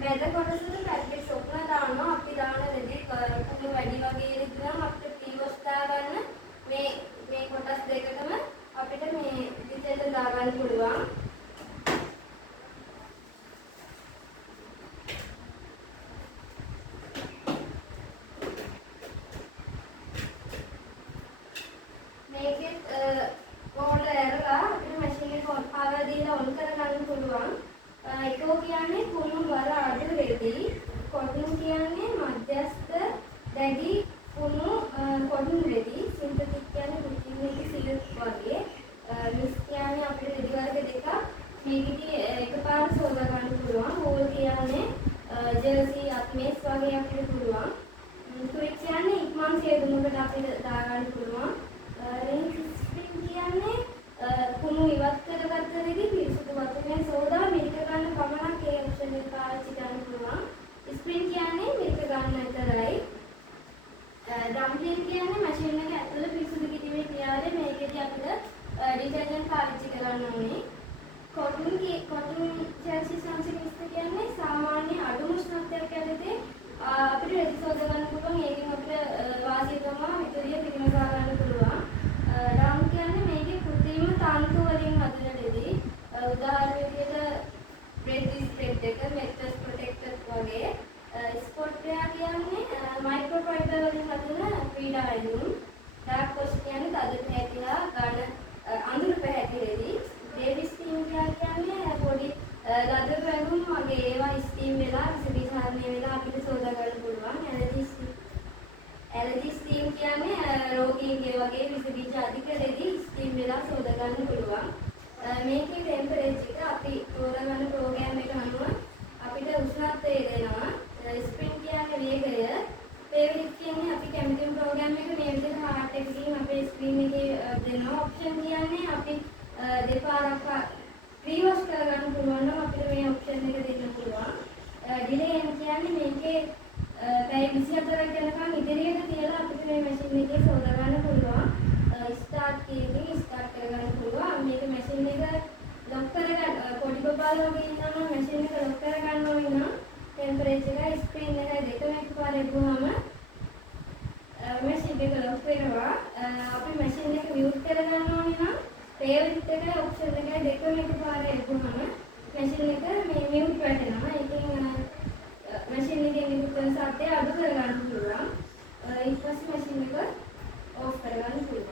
මැද කොටසට පැකට් ඔක්කොම දානවා. අපි දාන රෙදි කුණු වැඩි වගේ ඉඳන් අපිට පීවස් දාගන්න මේ කොටස් දෙකටම අපිට මේ විදිහට දාගන්න පුළුවන්. මේකෙත් ඕඩර් ඇරලා අපිට මැෂින් එක පවර් දීලා ඔන් කරගන්න පුළුවන්. ඒකෝ කියන්නේ කුණු බර අඩු වෙදී කොටන් කියන්නේ මධ්‍යස්ථ දැඩි කුණු කොටන් වෙදී සින්තටික් කියන්නේ කුකින් එකේ සිලට් වගේ මිස් කියන්නේ අපිට රෙදි වර්ග දෙකක් මේකේ එකපාර සෝදා ගන්න පුළුවන්. හෝල් කියන්නේ ජර්සි අත්මේස් වගේ අපිට පුළුවන්. ක්වික් කියන්නේ ඉක්මන් සේදුමකට අපිට දා ගන්න පුළුවන්. රින්ස් ස්ප්‍රින් කියන්නේ කුණු ඉවත් කරගත්ත රෙදි පිරිසුදු වතුරෙන් සෝදා මිරික ගන්න පමණක් ඒ ඔප්ෂන් එක පාවිච්චි කරන්න පුළුවන්. ස්ප්‍රින් කියන්නේ මිරික ගන්න විතරයි. ඩම්ප්ලින් කියන්නේ මැෂින් එක ඇතුළේ පිරිසුදු කිරීමේ ක්‍රියාවේ මේකේදී අපිට ඩිටර්ජන්ට් පාවිච්චි කරන්න ඕනේ. කොටන් සෙල්සියස් අංශක 20 කියන්නේ සාමාන්‍ය අඩු උෂ්ණත්වයක් යටතේ අපිට රෙදි සෝද ගන්න පුළුවන්. ඒකෙන් අපිට වාසිය තමයි විතරිය පිරිමසා ගන්න පුළුවන්. රම් කියන්නේ මේකේ කෘත්‍රිම තන්තු වලින් හදන රෙදි. උදාහරණ විදිහට රෙදි ස්ප්‍රෙඩ් එක, මෙට්‍රස් ප්‍රොටෙක්ටර් වගේ. ස්පොට්‍රයා කියන්නේ මයික්‍රෝ ෆයිබර් වලින් හදන ක්‍රීඩා ඇඳුම්. ඩාර්ක් වොෂ් කියන්නේ තද පැහැතිලා ගන්න අඳුරු පැහැති රෙදි. බේබි ස්ටීම් කියන්නේ පොඩි ලදර පැඟුම් වගේ ඒවා ස්ටීම් වෙලා විසවිසාරණය වෙලා අපිට සෝදා ගන්න පුළුවන්. ඇලර්ජි ස්ටීම් කියන්නේ රෝගීන්ගේ වගේ විස බීජ අධික රෙදි ස්ටීම් වෙලා සෝදා ගන්න පුළුවන්. මේකේ ටෙම්පරේචර් එක අපි තෝරගන්න ප්‍රෝග්‍රෑම් එක අනුව අපිට උෂ්ණත්වය දෙනවා. ස්ප්‍රින් කියන්නේ වේගය. ෆේවරිට් කියන්නේ අපි කැමති ප්‍රෝග්‍රෑම් එක මේ විදිහට හાર્ට් එකකින් අපේ ස්ක්‍රීන් එකේ දෙනවා. ඔප්ෂන් කියන්නේ අපි දෙපාරක් රීවොෂ් කරගන්න පුළුවන් නම් අපිට මේ ඔප්ෂන් එක දෙන්න පුළුවන්. ඩිලේ කියන්නේ මේකේ පැය 24ක් යනකම් ඉදිරියට තියලා අපිට මේ මැෂින් එකේ සෝදා ගන්න පුළුවන්. ස්ටාර්ට් කීයකින් ස්ටාර්ට් කරගන්න පුළුවන්. මේක මැෂින් එක ලොක් කරගන්න පොඩි බබාල වගේ ඉන්නම මැෂින් එක ලොක් කරගන්න ඕනේ නම් ටෙම්පරේචර් එක ස්ක්‍රීන් එකයි දෙකම එකපාර එක්වුවාම මැෂින් එක ලොක් වෙනවා. අපි මැෂින් එක මියුට් කරගන්න ඕනේ නම් ෆේවරිට් එක ඔප්ෂන් එකයි දෙකම එකපාර එක්වුවාම මැෂින් එක මේ මියුට් වෙනවා. ඒකෙන් මැෂින් එකේ නිකුත් වෙන ශබ්දය අඩු කරගන්න පුළුවන්. ඊට පස්සේ මැෂින් එක ඕෆ් කරගන්න පුළුවන්.